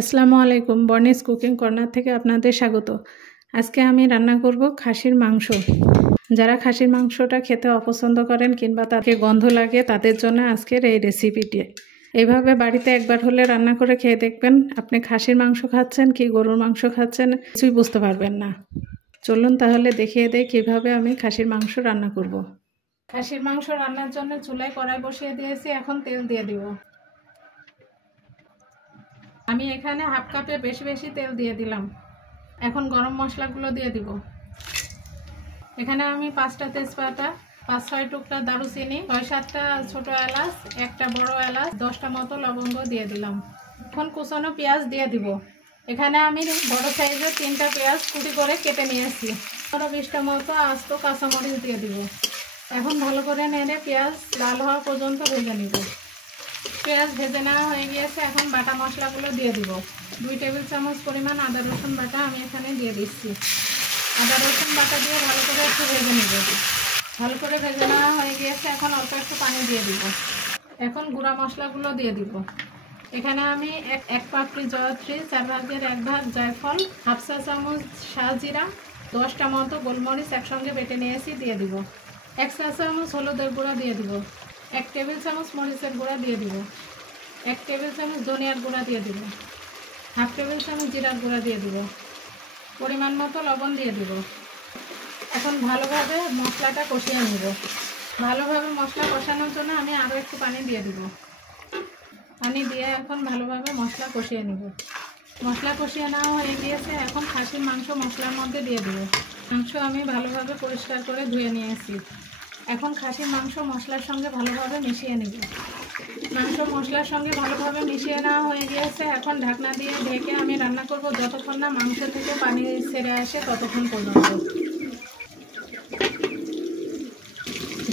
আসসালামু আলাইকুম, বর্নিস cooking corner থেকে আপনাদের স্বাগত। আজকে আমি রান্না করব খাসির মাংস। যারা খাসির মাংসটা খেতে অপছন্দ করেন কিংবা তাকে গন্ধ লাগে তাদের জন্য আজকের এই রেসিপিটি। এইভাবে বাড়িতে একবার হলে রান্না করে খেয়ে দেখবেন, আপনি খাসির মাংস খাচ্ছেন কি গরুর মাংস খাচ্ছেন কিছুই বুঝতে পারবেন না। চলুন তাহলে দেখিয়ে দেই কীভাবে আমি খাসির মাংস রান্না করব। খাসির মাংস রান্নার জন্য চুলায় কড়াই বসিয়ে দিয়েছি, এখন তেল দিয়ে দিব। আমি এখানে হাফ কাপে বেশি তেল দিয়ে দিলাম। এখন গরম মশলাগুলো দিয়ে দিব। এখানে আমি 5টা তেজপাতা, 5-6 টুকরা দারুচিনি, 6-7টা ছোট এলাচ, একটা বড় এলাচ, 10টা মতো লবঙ্গ দিয়ে দিলাম। এখন কুচানো পেঁয়াজ দিয়ে দিব। এখানে আমি বড় সাইজের 3টা পেঁয়াজ কুচি করে কেটে নিয়েছি। 20টা মতো আস্ত কাঁচামরিচ দিয়ে দিব। এখন ভালো করে নেড়ে পেঁয়াজ লাল হওয়া পর্যন্ত ভেজে নিব। পেঁয়াজ ভেজে নেওয়া হয়ে গিয়েছে, এখন বাটা মশলাগুলো দিয়ে দিব। 2 টেবিল চামচ পরিমাণ আদা রসুন বাটা আমি এখানে দিয়ে দিচ্ছি। আদা রসুন বাটা দিয়ে ভালো করে একটু ভেজে নেব। ভালো করে ভেজে নেওয়া হয়ে গিয়েছে, এখন অল্প একটু পানি দিয়ে দিব। এখন গুঁড়া মশলাগুলো দিয়ে দিব। এখানে আমি এক পাপড়ি জয়ত্রী, 4/1 ভাগ জায়ফল, হাফ চা চামচ শাহজিরা, 10টা মতো গোলমরিচ একসঙ্গে বেটে নিয়েছি দিয়ে দিব। 1 চা চামচ হলুদের গুঁড়া দিয়ে দিব। 1 টেবিল চামচ মরিচের গুঁড়া দিয়ে দিব। 1 টেবিল চামচ ধনিয়ার গুঁড়া দিয়ে দিব। হাফ টেবিল চামচ জিরার গুঁড়া দিয়ে দিব। পরিমাণ মতো লবণ দিয়ে দিব। এখন ভালোভাবে মশলাটা কষিয়ে নেব। ভালোভাবে মশলা কষানোর জন্য আমি আরও একটু পানি দিয়ে দিব। পানি দিয়ে এখন ভালোভাবে মশলা কষিয়ে নেব। মশলা কষিয়ে নেওয়া হয়ে গিয়েছে, এখন খাসির মাংস মশলার মধ্যে দিয়ে দেব। মাংস আমি ভালোভাবে পরিষ্কার করে ধুয়ে নিয়েছি। এখন খাসির মাংস মশলার সঙ্গে ভালোভাবে মিশিয়ে নেব। মাংস মশলার সঙ্গে ভালোভাবে মিশিয়ে নেওয়া হয়ে গিয়েছে, এখন ঢাকনা দিয়ে ঢেকে আমি রান্না করব যতক্ষণ না মাংস থেকে পানি ছেড়ে আসে ততক্ষণ পর্যন্ত।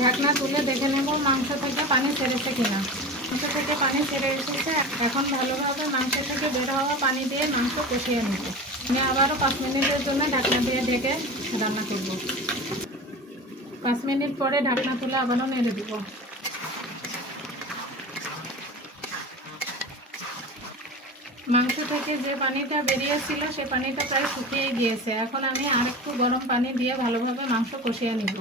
ঢাকনা তুলে দেখে নেব মাংস থেকে পানি ছেড়েছে কিনা। মাংস থেকে পানি ছেড়ে এসেছে, এখন ভালোভাবে মাংস থেকে বের হওয়া পানি দিয়ে মাংস কষিয়ে নেব। আমি আবারও 5 মিনিটের জন্য ঢাকনা দিয়ে ঢেকে রান্না করব। 5 মিনিট পরে ঢাকনা তুলে আবারও নেড়ে দিব। মাংস থেকে যে পানিটা বেরিয়েছিল সে পানিটা প্রায় শুকিয়ে গিয়েছে। এখন আমি আরেকটু গরম পানি দিয়ে ভালোভাবে মাংস কষিয়ে নিব।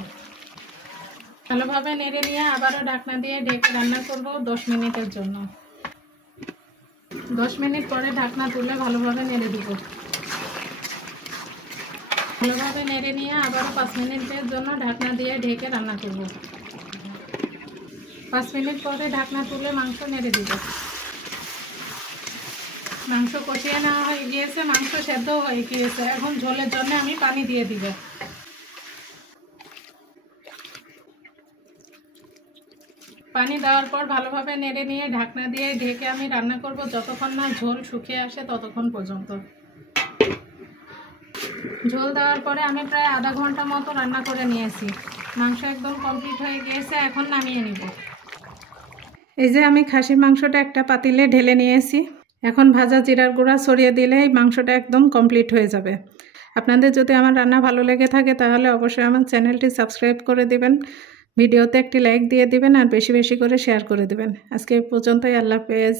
ভালোভাবে নেড়ে নিয়ে আবারও ঢাকনা দিয়ে ঢেকে রান্না করব 10 মিনিটের জন্য। 10 মিনিট পরে ঢাকনা তুলে ভালোভাবে নেড়ে দিব। ভালোভাবে নেড়ে নিয়ে আবারও 5 মিনিটের জন্য ঢাকনা দিয়ে ঢেকে রান্না করব। 5 মিনিট পরে ঢাকনা তুলে মাংস নেড়ে দিব। মাংস কষিয়ে নেওয়া হয়ে গিয়েছে, মাংস সেদ্ধ হয়ে গিয়েছে। এখন ঝোলের জন্য আমি পানি দিয়ে দিব। পানি দেওয়ার পর ভালোভাবে নেড়ে নিয়ে ঢাকনা দিয়ে ঢেকে আমি রান্না করব যতক্ষণ না ঝোল শুকিয়ে আসে ততক্ষণ পর্যন্ত। ঝোল দেওয়ার পরে আমি প্রায় আধা ঘন্টা মতো রান্না করে নিয়েছি। মাংস একদম কমপ্লিট হয়ে গিয়েছে, এখন নামিয়ে নিব। এই যে আমি খাসির মাংসটা একটা পাতিলে ঢেলে নিয়েছি। এখন ভাজা জিরার গুঁড়া ছড়িয়ে দিলেই মাংসটা একদম কমপ্লিট হয়ে যাবে। আপনাদের যদি আমার রান্না ভালো লেগে থাকে তাহলে অবশ্যই আমার চ্যানেলটি সাবস্ক্রাইব করে দিবেন, ভিডিওতে একটি লাইক দিয়ে দিবেন আর বেশি করে শেয়ার করে দিবেন। আজকে এই পর্যন্তই। আল্লাহ হাফেজ।